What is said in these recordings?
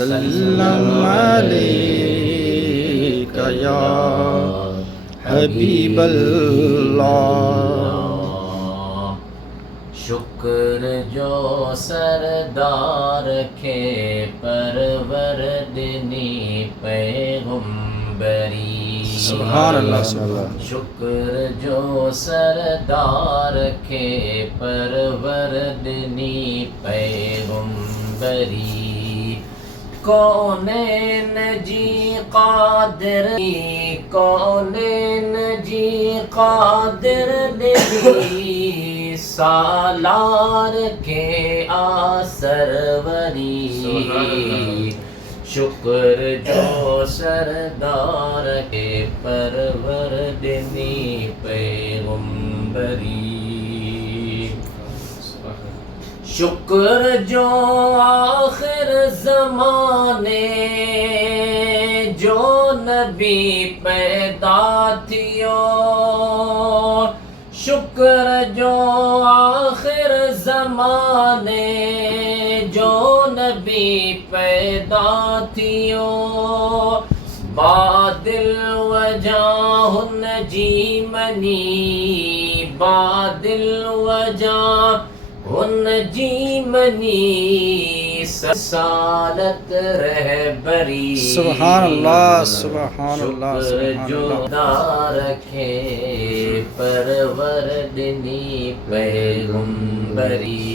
वसल्लम अलैका या हबीबल्लाह। शुक्र जो सरदार के परवरदिनी पैगंबरी। सुभान अल्लाह सुभान। शुक्र जो सरदार के परवरदिनी पैगंबरी। कौनैन जी कादिर, कौनैन जी कादिर देवी सालार के आसरवरी। शुक्र जो सरदार के परवरदिनी पैगंबरी। शुक्र जो आखिर ज़माने जो नबी पैदा थियो। शुक्र जो आखिर ज़माने जो नबी पैदा थियो। बादिल वजह हुन जी मनी, बादिल वजह हुन जी मनी सालत रहबरी। सुभान अल्लाह सुभान अल्लाह जो रखे परवरदिनी पैगंबरी।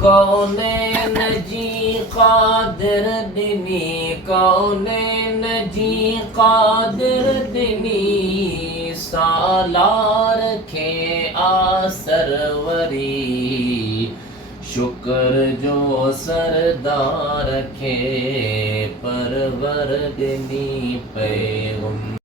कौनैन जी कादिर दिनी, कौनैन जी कादिर दिनी सालार के आसरवरी। शुक्र जो सरदार के परवरदिनी पैगंबरी।